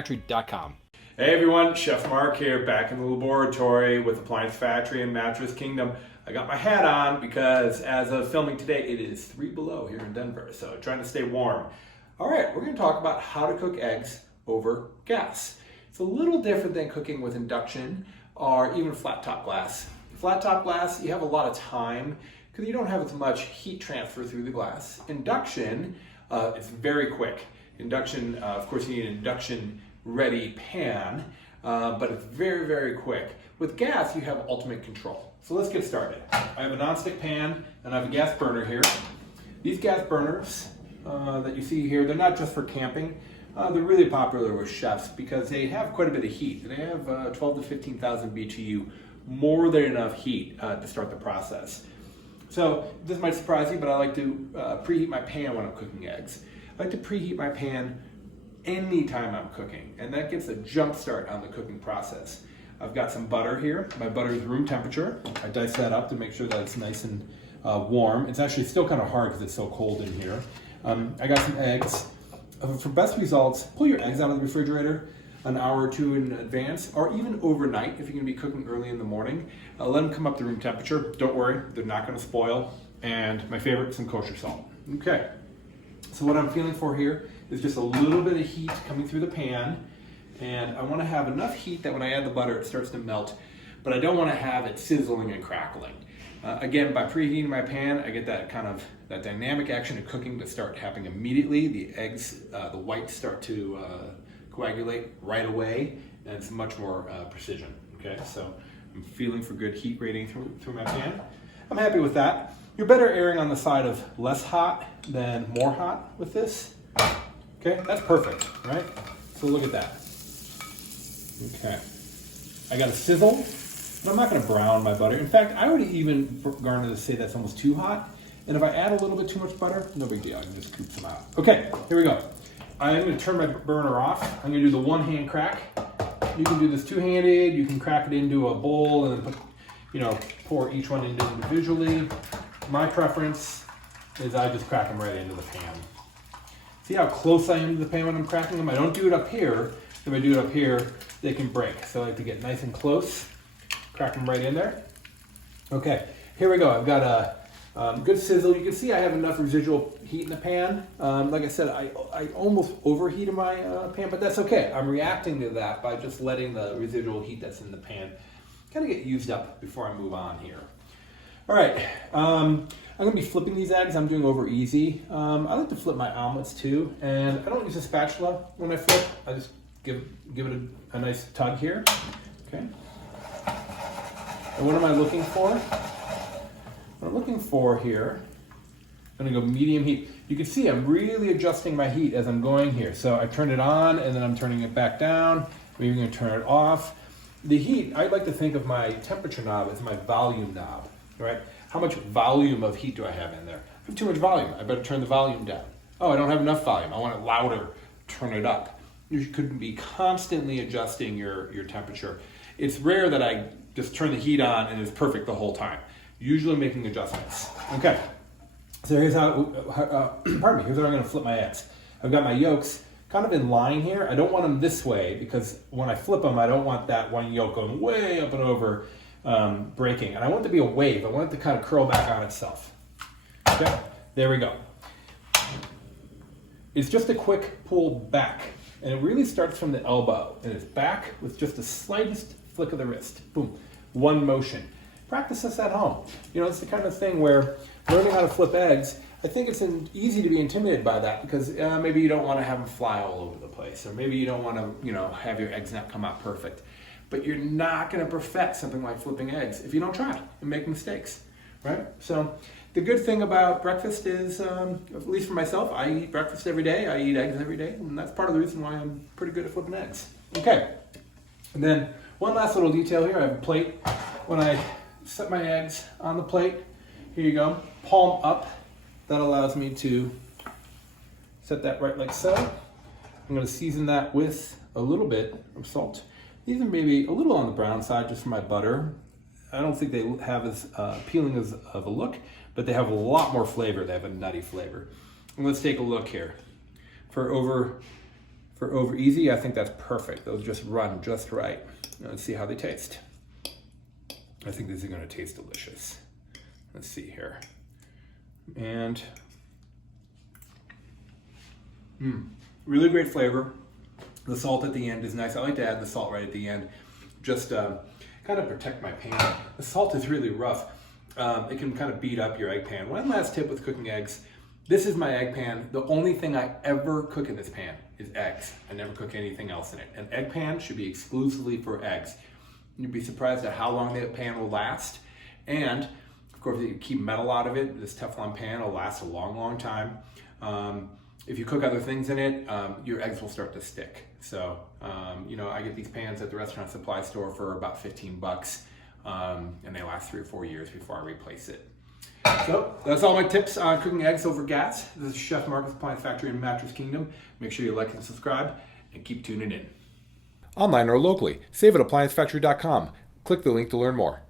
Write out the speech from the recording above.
Factory.com. Hey everyone, Chef Mark here, back in the laboratory with Appliance Factory and Mattress Kingdom. I got my hat on because as of filming today, it is 3 below here in Denver, so trying to stay warm. All right, we're gonna talk about how to cook eggs over gas. It's a little different than cooking with induction or even flat top glass. Flat top glass, you have a lot of time because you don't have as much heat transfer through the glass. Induction, it's very quick. Induction, of course, you need an induction ready pan, but it's very, very quick. With gas, you have ultimate control. So let's get started. I have a nonstick pan and I have a gas burner here. These gas burners that you see here, they're not just for camping. They're really popular with chefs because they have quite a bit of heat. They have 12 to 15,000 BTU, more than enough heat to start the process. So this might surprise you, but I like to preheat my pan when I'm cooking eggs. I like to preheat my pan anytime I'm cooking, and that gets a jump start on the cooking process. I've got some butter here. My butter is room temperature. I dice that up to make sure that it's nice and warm. It's actually still kind of hard because it's so cold in here. I got some eggs. For best results, pull your eggs out of the refrigerator an hour or two in advance, or even overnight if you're going to be cooking early in the morning. Let them come up to room temperature. Don't worry, they're not going to spoil. And my favorite, some kosher salt. Okay, so what I'm feeling for here is just a little bit of heat coming through the pan, and I want to have enough heat that when I add the butter it starts to melt, but I don't want to have it sizzling and crackling. Again, by preheating my pan, I get that kind of that dynamic action of cooking to start happening immediately. The eggs, the whites start to coagulate right away, and it's much more precision. Okay, so I'm feeling for good heat rating through my pan. I'm happy with that. You're better erring on the side of less hot than more hot with this. Okay, that's perfect, right? So look at that. Okay, I got a sizzle, but I'm not going to brown my butter. In fact, I would even garner to say that's almost too hot. And if I add a little bit too much butter, no big deal. I can just scoop some out. Okay, here we go. I'm going to turn my burner off. I'm going to do the one-hand crack. You can do this two-handed. You can crack it into a bowl and then put, pour each one individually. My preference is I just crack them right into the pan. See how close I am to the pan when I'm cracking them? I don't do it up here. If I do it up here, they can break. So I like to get nice and close, crack them right in there. Okay, here we go. I've got a good sizzle. You can see I have enough residual heat in the pan. Like I said, I almost overheated my pan, but that's okay. I'm reacting to that by just letting the residual heat that's in the pan kind of get used up before I move on here. All right, I'm gonna be flipping these eggs. I'm doing over easy. I like to flip my omelets too, and I don't use a spatula when I flip. I just give it a nice tug here, okay? And what am I looking for? What I'm looking for here, I'm gonna go medium heat. You can see I'm really adjusting my heat as I'm going here. So I turn it on and then I'm turning it back down. I'm even gonna turn it off. The heat, I like to think of my temperature knob as my volume knob, right? How much volume of heat do I have in there? I have too much volume, I better turn the volume down. Oh, I don't have enough volume, I want it louder, turn it up. You could be constantly adjusting your temperature. It's rare that I just turn the heat on and it's perfect the whole time. Usually making adjustments. Okay, so here's how, here's how I'm gonna flip my eggs. I've got my yolks kind of in line here. I don't want them this way because when I flip them, I don't want that one yolk going way up and over, breaking. And I want it to be a wave. I want it to kind of curl back on itself. Okay, there we go. It's just a quick pull back. And it really starts from the elbow and it's back with just the slightest flick of the wrist. Boom, one motion. Practice this at home. It's the kind of thing where learning how to flip eggs, I think it's easy to be intimidated by that because maybe you don't want to have them fly all over the place, or maybe you don't want to, have your eggs not come out perfect. But you're not going to perfect something like flipping eggs if you don't try and make mistakes, right? So the good thing about breakfast is, at least for myself, I eat breakfast every day. I eat eggs every day, and that's part of the reason why I'm pretty good at flipping eggs. Okay, and then one last little detail here. I have a plate. When I set my eggs on the plate, here you go, palm up. That allows me to set that right like so. I'm going to season that with a little bit of salt. These are maybe a little on the brown side just for my butter. I don't think they have as appealing as of a look, but they have a lot more flavor. They have a nutty flavor. And let's take a look here. For For over easy, I think that's perfect. Those just run just right. Now let's see how they taste. I think these are going to taste delicious. Let's see here. And really great flavor. The salt at the end is nice. I like to add the salt right at the end, just kind of protect my pan. The salt is really rough. It can kind of beat up your egg pan. One last tip with cooking eggs. This is my egg pan. The only thing I ever cook in this pan is eggs. I never cook anything else in it. An egg pan should be exclusively for eggs. You'd be surprised at how long that pan will last. And of course, if you keep metal out of it, this Teflon pan will last a long, long time. If you cook other things in it, your eggs will start to stick. So, I get these pans at the restaurant supply store for about 15 bucks, and they last 3 or 4 years before I replace it. So, that's all my tips on cooking eggs over gas. This is Chef Mark with Appliance Factory in Mattress Kingdom. Make sure you like and subscribe, and keep tuning in. Online or locally, save at ApplianceFactory.com. Click the link to learn more.